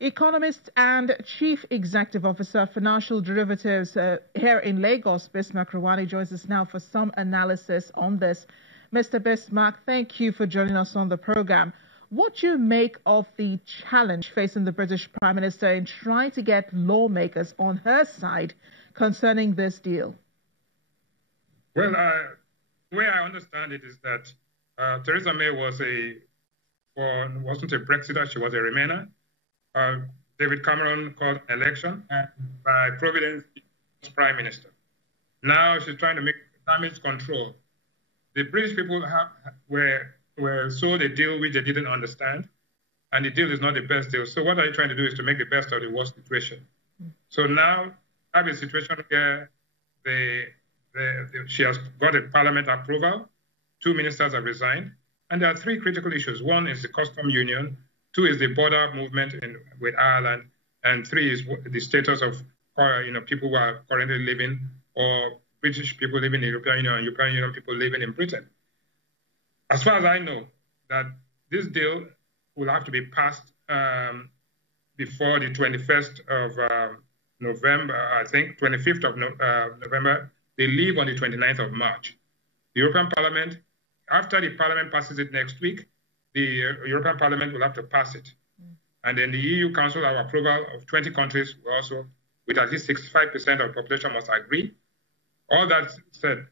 Economist and Chief Executive Officer, Financial Derivatives here in Lagos, Bismark Rewane, joins us now for some analysis on this. Mr. Bismark, thank you for joining us on the program. What do you make of the challenge facing the British Prime Minister in trying to get lawmakers on her side concerning this deal? Well, the way I understand it is that Theresa May wasn't a Brexiter, she was a Remainer. David Cameron called an election, and by providence, he was Prime Minister. Now she's trying to make damage control. The British people were sold a deal which they didn't understand, and the deal is not the best deal. So what are you trying to do is to make the best of the worst situation. So now I have a situation where she has got a parliament approval, 2 ministers have resigned, and there are 3 critical issues. 1 is the custom union, 2 is the border movement with Ireland, and 3 is the status of people who are currently living, or British people living in the European Union and European Union people living in Britain. As far as I know, that this deal will have to be passed before the 21st of November, I think, 25th of November. They leave on the 29th of March. The European Parliament, after the Parliament passes it next week, the European Parliament will have to pass it. And then the EU Council, our approval of 20 countries, will also, with at least 65% of the population, must agree. All that said,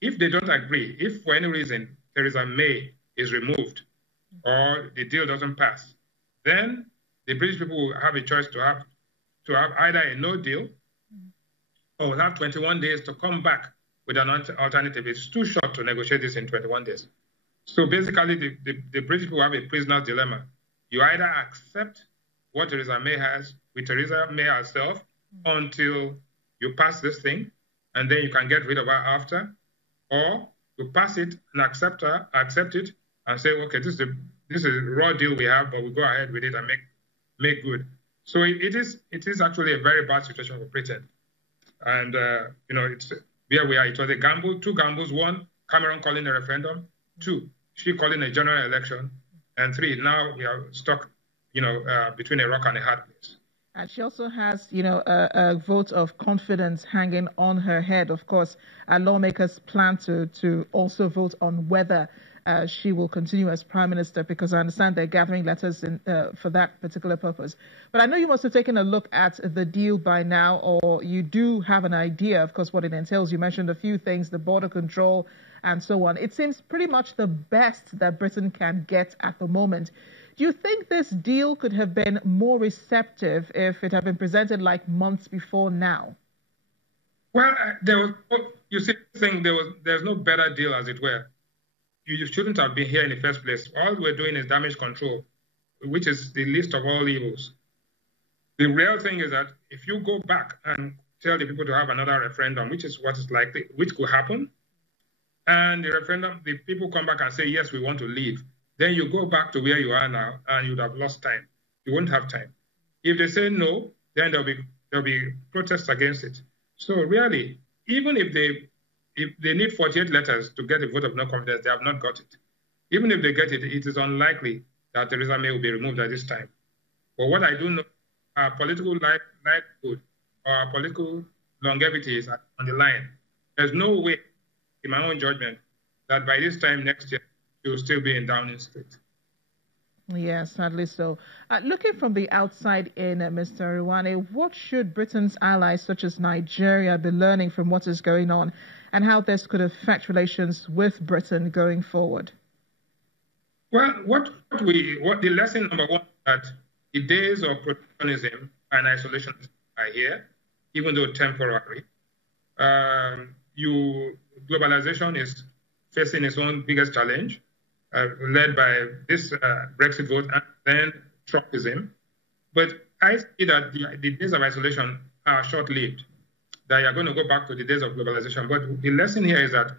if they don't agree, if for any reason Theresa May is removed or the deal doesn't pass, then the British people will have a choice to have either a no deal or will have 21 days to come back with an alternative. It's too short to negotiate this in 21 days. So basically, the British people have a prisoner's dilemma. You either accept what Theresa May has with Theresa May herself until you pass this thing, and then you can get rid of her after, or you pass it and accept it, and say, okay, this is a raw deal we have, but we go ahead with it and make good. So it is actually a very bad situation for Britain, and it's where we are. It was a gamble, 2 gambles: 1, Cameron calling a referendum; 2, she calling a general election; and 3, now we are stuck, between a rock and a hard place. And she also has, a vote of confidence hanging on her head. Of course, lawmakers plan to also vote on whether she will continue as Prime Minister, because I understand they're gathering letters for that particular purpose. But I know you must have taken a look at the deal by now, or you do have an idea, of course, what it entails. You mentioned a few things, the border control and so on. It seems pretty much the best that Britain can get at the moment. Do you think this deal could have been more receptive if it had been presented like months before now? Well, there's no better deal, as it were. You shouldn't have been here in the first place. All we're doing is damage control, which is the least of all evils. The real thing is that if you go back and tell the people to have another referendum, which is what is likely, which could happen, and the people come back and say, yes, we want to leave, then you go back to where you are now, and you'd have lost time. You won't have time. If they say no, then there'll be protests against it. So really, even if they need 48 letters to get a vote of no confidence, they have not got it. Even if they get it, it is unlikely that Theresa May will be removed at this time. But what I do know, our political livelihood or our political longevity is on the line. There's no way, in my own judgment, that by this time next year, she will still be in Downing Street. Yes, sadly so. Looking from the outside in, Mr. Rewane, what should Britain's allies, such as Nigeria, be learning from what is going on, and how this could affect relations with Britain going forward? Well, the lesson number 1 is that the days of protectionism and isolation are here, even though temporary. Globalization is facing its own biggest challenge, led by this Brexit vote and then Trumpism. But I see that the days of isolation are short-lived, that you are going to go back to the days of globalization. But the lesson here is that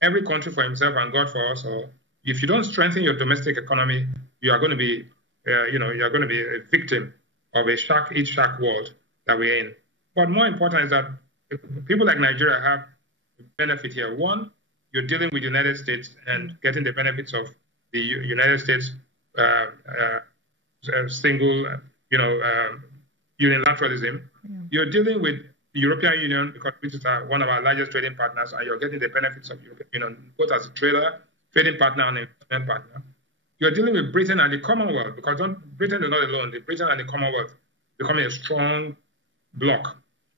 every country for himself and God for us, or if you don't strengthen your domestic economy, you are going to be, you're going to be a victim of a eat shark world that we're in. But more important is that people like Nigeria have benefit here. 1, you're dealing with the United States and getting the benefits of the United States single, unilateralism. Yeah. You're dealing with the European Union, because which is one of our largest trading partners, and you're getting the benefits of European Union, both as a trading partner and investment partner. You're dealing with Britain and the Commonwealth, because Britain is not alone. Britain and the Commonwealth becoming a strong bloc.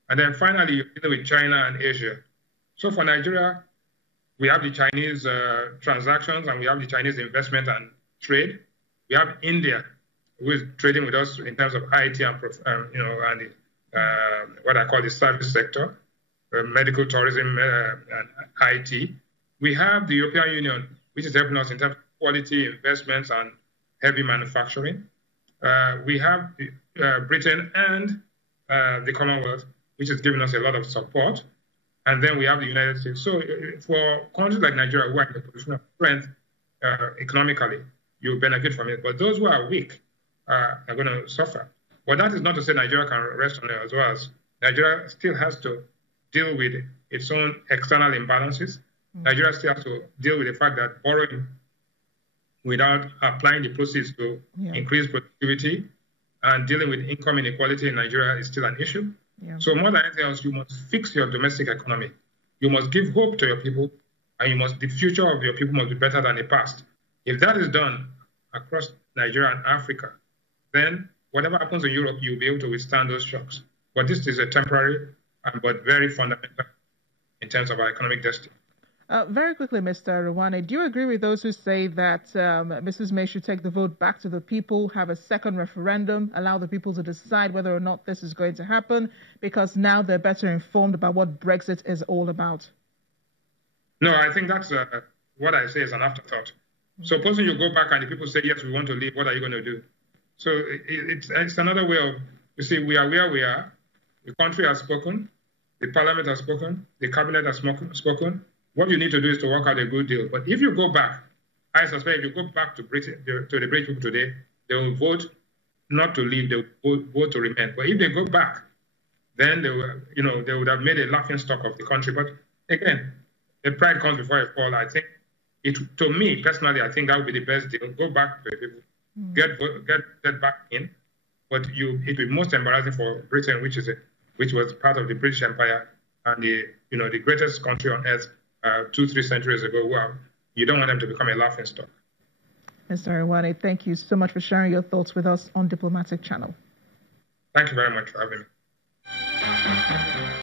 And then finally, you're dealing with China and Asia. So for Nigeria, we have the Chinese transactions, and we have the Chinese investment and trade. We have India, who is trading with us in terms of IT and what I call the service sector, medical tourism and IT. We have the European Union, which is helping us in terms of quality investments and heavy manufacturing. We have Britain and the Commonwealth, which is giving us a lot of support. And then we have the United States. So for countries like Nigeria, who are in a position of strength economically, you benefit from it. But those who are weak are going to suffer. But that is not to say Nigeria can rest on it as well. As Nigeria still has to deal with its own external imbalances. Nigeria still has to deal with the fact that borrowing without applying the proceeds to increase productivity and dealing with income inequality in Nigeria is still an issue. Yeah. So more than anything else, you must fix your domestic economy. You must give hope to your people, and the future of your people must be better than the past. If that is done across Nigeria and Africa, then whatever happens in Europe, you'll be able to withstand those shocks. But this is a temporary, but very fundamental in terms of our economic destiny. Very quickly, Mr. Rewane, do you agree with those who say that Mrs. May should take the vote back to the people, have a second referendum, allow the people to decide whether or not this is going to happen, because now they're better informed about what Brexit is all about? No, I think that's what I say is an afterthought. Supposing you go back and the people say, yes, we want to leave, what are you going to do? So it's another way of, you see, we are where we are. The country has spoken. The parliament has spoken. The cabinet has spoken. What you need to do is to work out a good deal. But if you go back, I suspect if you go back to Britain, to the British people today, they will vote not to leave, they will vote to remain. But if they go back, then they would have made a laughing stock of the country. But again, the pride comes before a fall. I think to me personally, I think that would be the best deal. Go back to the people, get back in. But it would be most embarrassing for Britain, which was part of the British Empire and the greatest country on earth 2-3 centuries ago. Well, you don't want them to become a laughing stock. Mr. Rewane, thank you so much for sharing your thoughts with us on Diplomatic Channel. Thank you very much for having me.